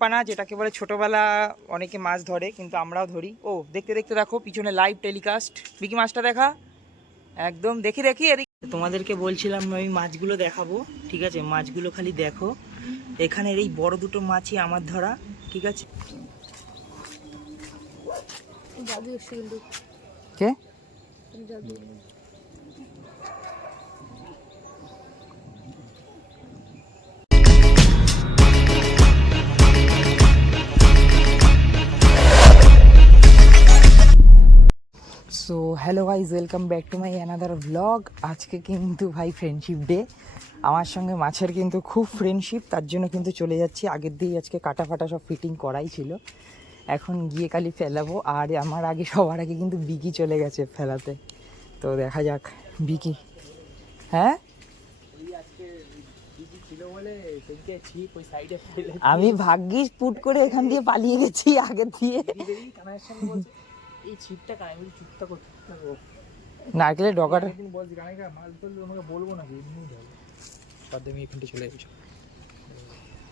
পানা, যেটাকে বলে ছোটোবেলা অনেকে মাছ ধরে, কিন্তু আমরাও ধরি। ও দেখতে দেখতে দেখো পিছনে লাইভ টেলিকাস্ট, বিকি মাছটা দেখা একদম। দেখি দেখি এদিকে তোমাদেরকে বলছিলাম আমি মাছগুলো দেখাবো, ঠিক আছে? মাছগুলো খালি দেখো, এখানের এই বড় দুটো মাছই আমার ধরা, ঠিক আছে? কে so hello guys, welcome back to my another blog. আজকে কিন্তু ভাই ফ্রেন্ডশিপ ডে, আমার সঙ্গে মাছের কিন্তু খুব ফ্রেন্ডশিপ, তার জন্য কিন্তু চলে যাচ্ছি। আগের দিয়েই আজকে কাটা ফাটা সব ফিটিং করাই ছিল, এখন গিয়ে খালি ফেলাবো। আর আমার আগে সবার আগে কিন্তু বিকি চলে গেছে ফেলাতে, তো দেখা যাক বিকি। হ্যাঁ আমি ভাগ্যিস পুট করে এখান দিয়ে পালিয়ে গেছি আগের দিয়ে। নারকেলের ডগাটা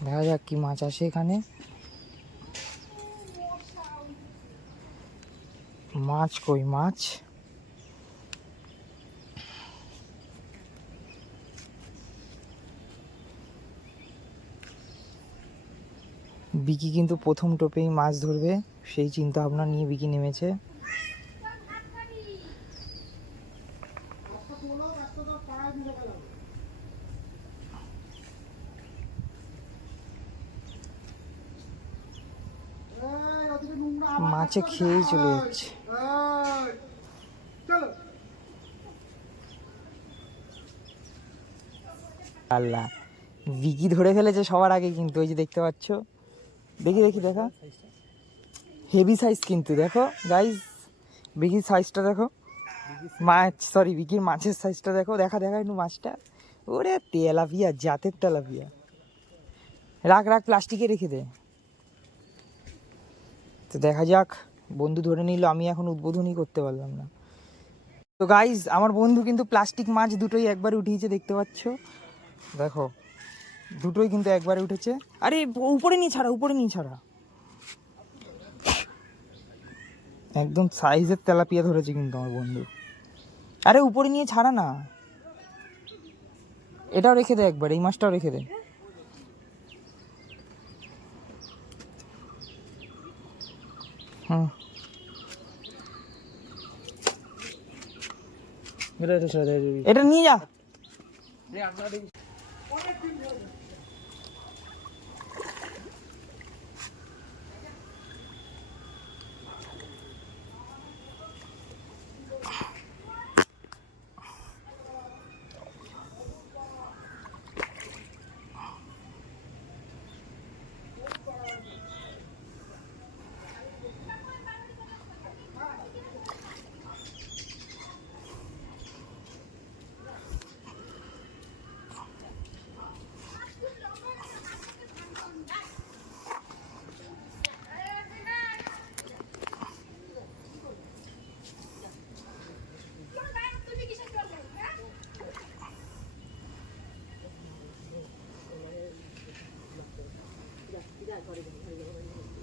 দেখা যাক কি মাছ আসে এখানে। মাছ কই মাছ? বিকি কিন্তু প্রথম টোপেই মাছ ধরবে, সেই চিন্তা ভাবনা নিয়ে বিকি নেমেছে। মাছে খেয়েই চলে যাচ্ছে। আল্লাহ, বিকি ধরে ফেলেছে সবার আগে কিন্তু, ওই যে দেখতে পাচ্ছ। দেখি দেখি দেখা, হেভি সাইজ কিন্তু, দেখো গাইজ বিকির সাইজটা দেখো। মাছ সরি বিকির মাছের সাইজটা দেখো, দেখা দেখা একটু মাছটা। ওরে তেলাপিয়া, জাতের তেলাপিয়া। রাখ রাখ, প্লাস্টিকে রেখে দে। তো দেখা যাক, বন্ধু ধরে নিল, আমি এখন উদ্বোধনই করতে পারলাম না। তো গাইজ আমার বন্ধু কিন্তু প্লাস্টিক মাছ দুটোই একবারে উঠিয়েছে, দেখতে পাচ্ছ। দেখো দুটোই কিন্তু একবারে উঠেছে। আরে উপরে নিয়ে ছাড়া, উপরে নিয়ে ছাড়া। একদম সাইজের তেলাপিয়া ধরেছে কিন্তু আমার বন্ধু। আরে উপরে নিয়ে ছাড়া না, এটাও রেখে দে একবার, এই মাছটাও রেখে দে। হুম, এটা নিয়ে যা।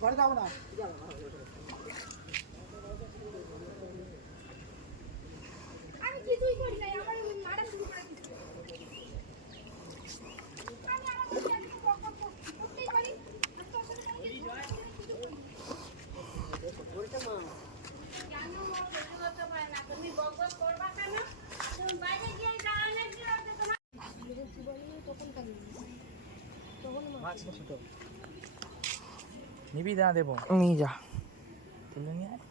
ঘরে যাবো না। নিবি না দেবো, নিয়ে যা, তুলে নিয়ে আয়।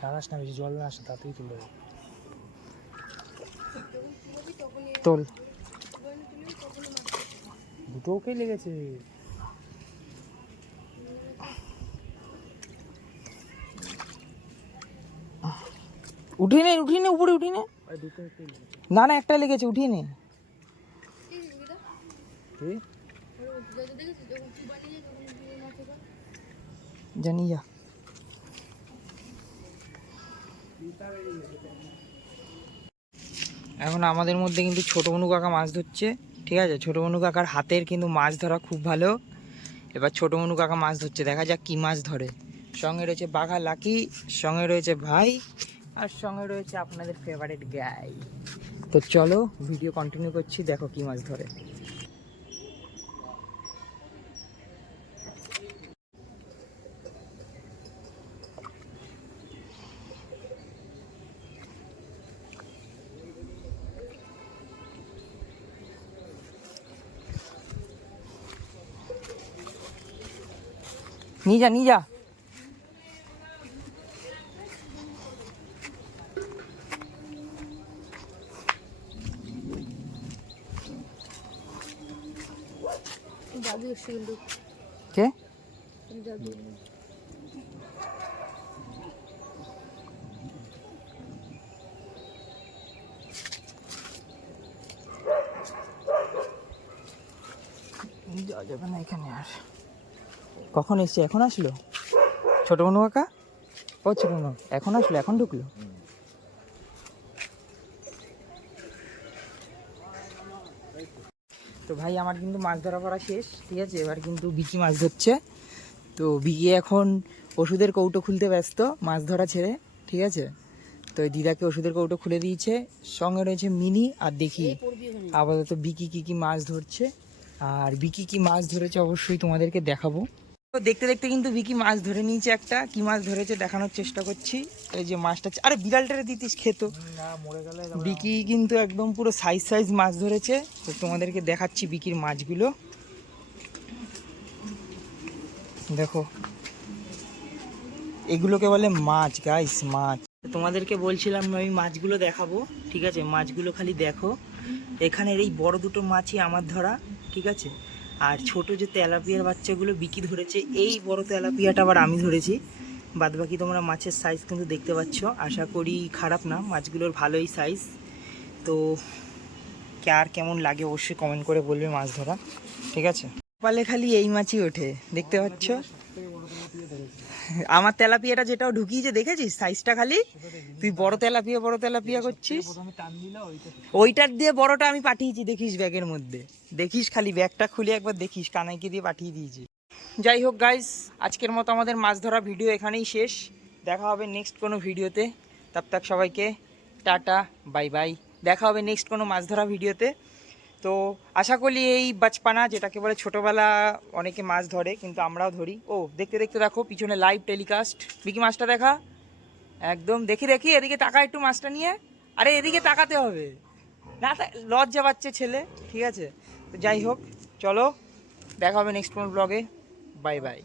দাঁড়াস না, বেশি জল না আসে, তাড়াতাড়ি তুলে দেবো। তোল, দুটো ওকেই লেগেছে। উঠিয়ে নে, উঠিয়ে নে, উপরে উঠিয়ে নে। না না, একটা লেগেছে, উঠিয়ে নে। জানি যা। এখন আমাদের মধ্যে কিন্তু ছোট মনু কাকা মাছ ধরছে, ঠিক আছে। ছোটো মনু কাকার হাতের কিন্তু মাছ ধরা খুব ভালো। এবার ছোটো মনু কাকা মাছ ধরছে, দেখা যাক কি মাছ ধরে। সঙ্গে রয়েছে বাঘা লাকি, সঙ্গে রয়েছে ভাই, আর সঙ্গে রয়েছে আপনাদের ফেভারিট গাই। তো চলো ভিডিও কন্টিনিউ করছি, দেখো কি মাছ ধরে। নিয়ে যা নিয়ে যা। কে যাওয়া যাবে না এখানে আর। কখন এসছে? এখন আসলো ছোট মনু কাকা? ও ছোট মনু এখন আসলো, এখন ঢুকলো? তো ভাই আমার কিন্তু মাছ ধরা পড়া শেষ, ঠিক আছে। এবার কিন্তু বিকি মাছ ধরছে। তো বিকি এখন ওষুধের কৌটো খুলতে ব্যস্ত মাছ ধরা ছেড়ে, ঠিক আছে। তো দিদাকে ওষুধের কৌটো খুলে দিয়েছে, সঙ্গে রয়েছে মিনি। আর দেখি আপাতত বিকি কী মাছ ধরছে, আর বিকি কি মাছ ধরেছে অবশ্যই তোমাদেরকে দেখাবো। তো দেখতে দেখতে কিন্তু বিকি মাছ ধরে নিয়েছে একটা। কি মাছ ধরেছে দেখানোর চেষ্টা করছি। এই যে মাছটা, আরে বিড়ালটারে দিতিস খেত। বিকি কিন্তু একদম পুরো সাইজ মাছ ধরেছে। তো তোমাদেরকে দেখাচ্ছি বিকির মাছগুলো, দেখো। এগুলোকে বলে মাছ গাইস, মাছ। তোমাদেরকে বলছিলাম আমি মাছগুলো দেখাবো, ঠিক আছে। মাছগুলো খালি দেখো। এখানের এই বড় দুটো মাছই আমার ধরা, ঠিক আছে। আর ছোট যে তেলাপিয়ার বাচ্চাগুলো বিকি ধরেছে, এই বড় তেলাপিয়াটা আবার আমি ধরেছি। বাদবাকি তোমরা মাছের সাইজ কিন্তু দেখতে পাচ্ছ। আশা করি খারাপ না, মাছগুলোর ভালোই সাইজ। তো আর কেমন লাগে অবশ্যই কমেন্ট করে বলবে মাছ ধরা, ঠিক আছে। কপালে খালি এই মাছই ওঠে, দেখতে পাচ্ছ। আমার তেলাপিয়াটা যেটাও ঢুকিয়েছে দেখেছিস সাইজটা, খালি তুই বড় তেলাপিয়া করছিস। ওইটার দিয়ে বড়টা আমি পাঠিয়েছি, দেখিস ব্যাগের মধ্যে। দেখিস খালি ব্যাগটা খুলে একবার দেখিস, কানাইকে দিয়ে পাঠিয়ে দিয়েছি। যাই হোক গাইস, আজকের মতো আমাদের মাছ ধরা ভিডিও এখানেই শেষ। দেখা হবে নেক্সট কোনো ভিডিওতে। তব তক সবাইকে টাটা বাই বাই। দেখা হবে নেক্সট কোনো মাছ ধরা ভিডিওতে। তো আশা করি এই বাচপানা, যেটাকে বলে ছোটোবেলা, অনেকে মাছ ধরে কিন্তু আমরাও ধরি। ও দেখতে দেখতে দেখো পিছনে লাইভ টেলিকাস্ট। বিকি মাছটা দেখা একদম, দেখি এদিকে তাকা একটু মাছটা নিয়ে। আরে এদিকে তাকাতে হবে না, লজ্জা পাচ্ছে ছেলে, ঠিক আছে। তো যাই হোক চলো, দেখা হবে নেক্সট কোনো ব্লগে। Bye bye.